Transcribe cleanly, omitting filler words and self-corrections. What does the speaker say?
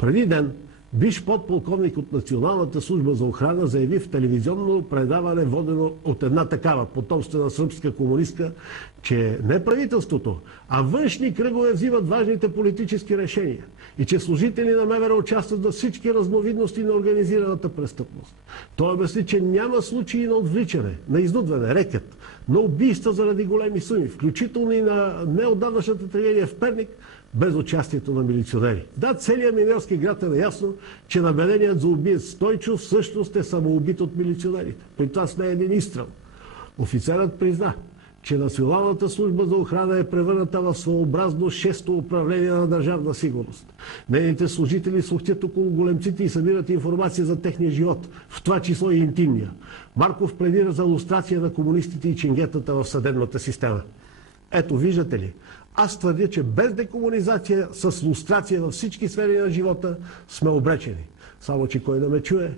Преди ден бивш подполковник от Националната служба за охрана заяви в телевизионно предаване, водено от една такава потомствена сръбска комунистка, че не правителството, а външни кръгове взимат важните политически решения и че служители на МВР участват във всички разновидности на организираната престъпност. Той обясни, че няма случаи на отвличане, на изнудване, рекет, на убийства заради големи суми, включително и на неотдавнашната трагедия в Перник, без участието на милиционери. Да, целият минерски град е наясно, че набеденият за убиец Стойчо всъщност е самоубит от милиционерите. При това с не е един изстрел. Офицерът призна, че Националната служба за охрана е превърната в своеобразно шесто управление на държавна сигурност. Нейните служители слухтят около големците и събират информация за техния живот, в това число и интимния. Марков пледира за лустрация на комунистите и ченгетата в съдебната система. Ето, виждате ли, аз твърдя, че без декомунизация, с лустрация във всички сфери на живота сме обречени. Само че кой да ме чуе?